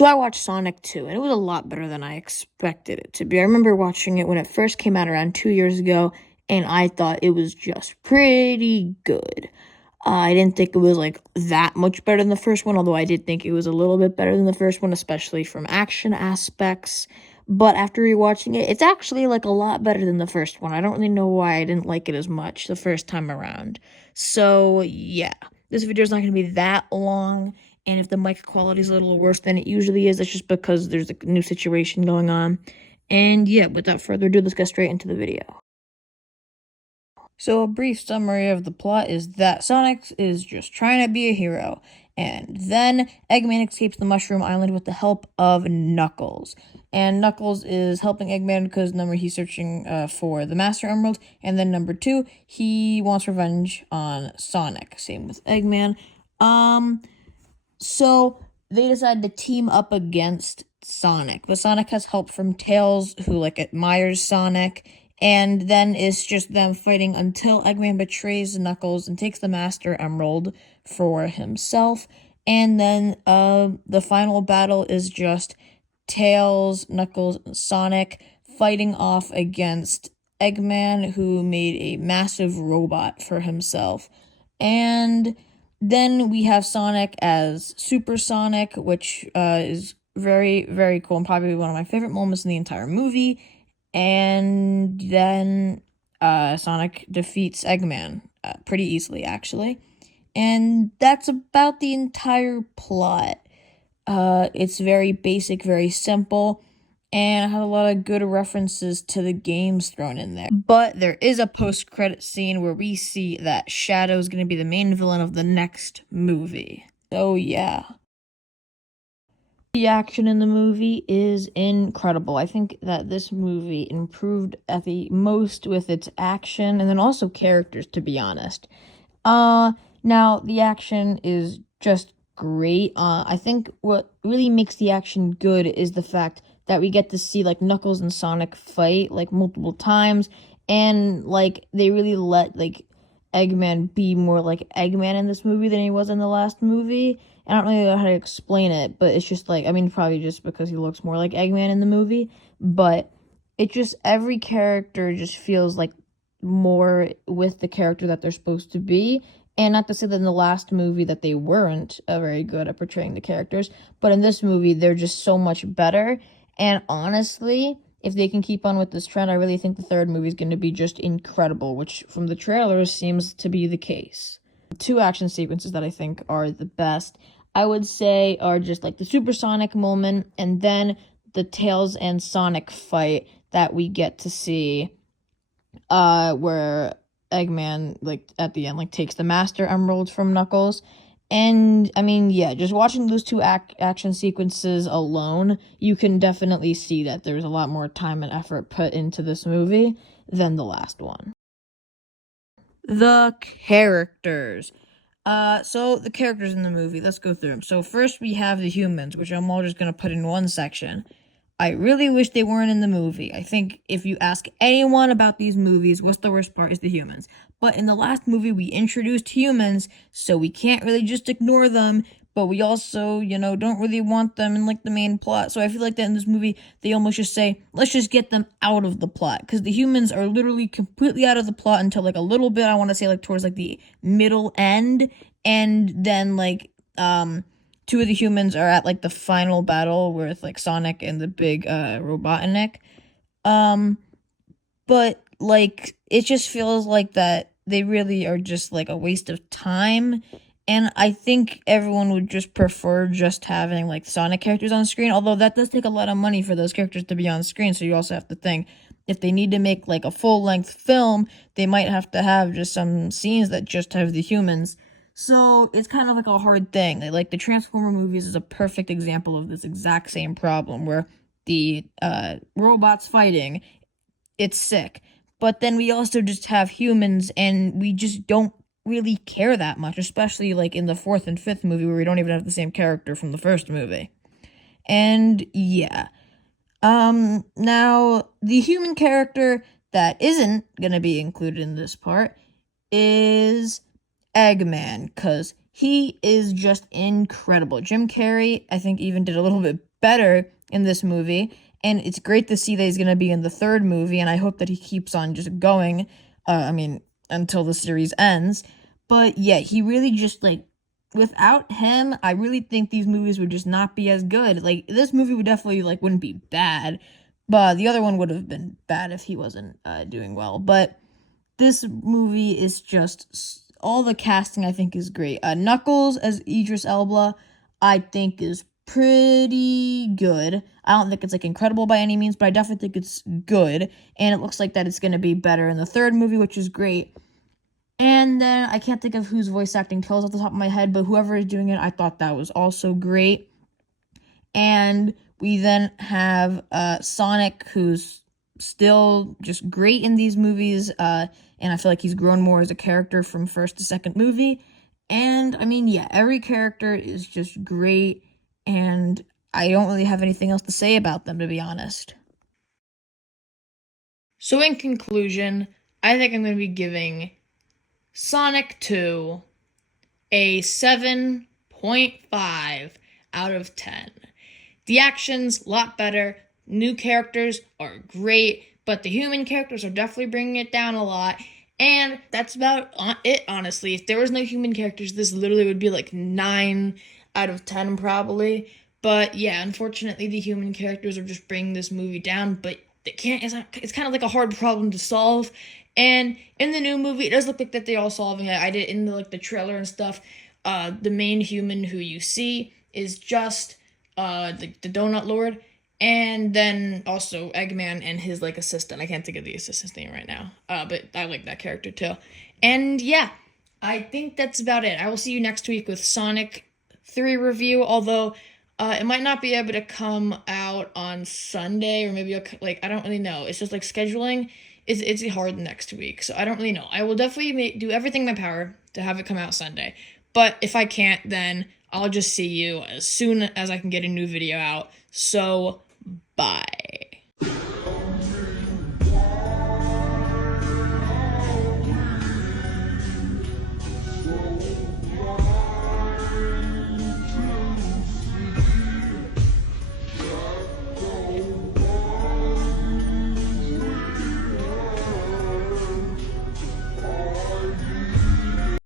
So I watched Sonic 2, and it was a lot better than I expected it to be. I remember watching it when it first came out around 2 years ago, and I thought it was just pretty good. I didn't think it was, like, that much better than the first one, although I did think it was a little bit better than the first one, especially from action aspects. But after rewatching it, it's actually, like, a lot better than the first one. I don't really know why I didn't like it as much the first time around. So, yeah. This video's not gonna be that long, and if the mic quality is a little worse than it usually is, that's just because there's a new situation going on. And yeah, without further ado, let's get straight into the video. So a brief summary of the plot is that Sonic is just trying to be a hero, and then Eggman escapes the Mushroom Island with the help of Knuckles. And Knuckles is helping Eggman because, number, he's searching for the Master Emerald, and then number two, he wants revenge on Sonic. Same with Eggman. So they decide to team up against Sonic, but Sonic has help from Tails, who, like, admires Sonic. And then it's just them fighting until Eggman betrays Knuckles and takes the Master Emerald for himself. And then the final battle is just Tails, Knuckles, and Sonic fighting off against Eggman, who made a massive robot for himself. And then we have Sonic as Super Sonic, which is very, very cool and probably one of my favorite moments in the entire movie. And then Sonic defeats Eggman pretty easily, actually. And that's about the entire plot. It's very basic, very simple, and has a lot of good references to the games thrown in there. But there is a post-credit scene where we see that Shadow is going to be the main villain of the next movie. So yeah. The action in the movie is incredible. I think that this movie improved at the most with its action and then also characters, to be honest. Now the action is just great. I think what really makes the action good is the fact that we get to see, like, Knuckles and Sonic fight, like, multiple times, and, like, they really let, like, Eggman be more like Eggman in this movie than he was in the last movie. I don't really know how to explain it, but it's just like, I mean, probably just because he looks more like Eggman in the movie, but it just, every character just feels like more with the character that they're supposed to be. And not to say that in the last movie that they weren't very good at portraying the characters, but in this movie, they're just so much better. And honestly, if they can keep on with this trend, I really think the third movie is going to be just incredible, which from the trailers seems to be the case. Two action sequences that I think are the best, I would say, are just like the Supersonic moment and then the Tails and Sonic fight that we get to see where Eggman, like, at the end, like, takes the Master Emerald from Knuckles. And I mean, yeah, just watching those two action sequences alone, you can definitely see that there's a lot more time and effort put into this movie than the last one. The characters. So the characters in the movie, let's go through them. So first we have the humans, which I'm all just gonna put in one section. I really wish they weren't in the movie. I think if you ask anyone about these movies, what's the worst part is the humans. But in the last movie, we introduced humans, so we can't really just ignore them, but we also, don't really want them in, like, the main plot. So I feel like that in this movie, they almost just say, let's just get them out of the plot, because the humans are literally completely out of the plot until, like, a little bit, I want to say, like, towards, like, the middle end, and then, like, two of the humans are at, like, the final battle with, like, Sonic and the big Robotnik. But, like, it just feels like that they really are just, like, a waste of time. And I think everyone would just prefer just having, like, Sonic characters on screen, although that does take a lot of money for those characters to be on screen, so you also have to think, if they need to make, like, a full-length film, they might have to have just some scenes that just have the humans. So it's kind of like a hard thing. Like, the Transformer movies is a perfect example of this exact same problem, where the robots fighting, it's sick. But then we also just have humans, and we just don't really care that much, especially, like, in the fourth and fifth movie, where we don't even have the same character from the first movie. And yeah. Now, the human character that isn't gonna be included in this part is Eggman, because he is just incredible. Jim Carrey, I think, even did a little bit better in this movie, and it's great to see that he's going to be in the third movie, and I hope that he keeps on just going, until the series ends. But yeah, he really just, like, without him, I really think these movies would just not be as good. Like, this movie would definitely, like, wouldn't be bad, but the other one would have been bad if he wasn't doing well. But this movie is just, all the casting I think is great. Knuckles as Idris Elba, I think is pretty good. I don't think it's like incredible by any means, but I definitely think it's good. And it looks like that it's going to be better in the third movie, which is great. And then I can't think of who's voice acting Tails off the top of my head, but whoever is doing it, I thought that was also great. And we then have Sonic, who's still just great in these movies, and I feel like he's grown more as a character from first to second movie. And I mean, yeah, every character is just great, and I don't really have anything else to say about them, to be honest. So in conclusion, I think I'm going to be giving Sonic 2 a 7.5 out of 10. The action's a lot better. New characters are great, but the human characters are definitely bringing it down a lot. And that's about it, honestly. If there was no human characters, this literally would be like 9 out of 10 probably. But yeah, unfortunately, the human characters are just bringing this movie down, but they can't. It's kind of like a hard problem to solve. And in the new movie, it does look like that they're all solving it. I did in the trailer and stuff. The main human who you see is just the Donut Lord, and then also Eggman and his like assistant. I can't think of the assistant's name right now. But I like that character too. And yeah, I think that's about it. I will see you next week with Sonic 3 review. Although it might not be able to come out on Sunday, or maybe I don't really know. It's just like scheduling. It's hard next week, so I don't really know. I will definitely do everything in my power to have it come out Sunday. But if I can't, then I'll just see you as soon as I can get a new video out. So, bye.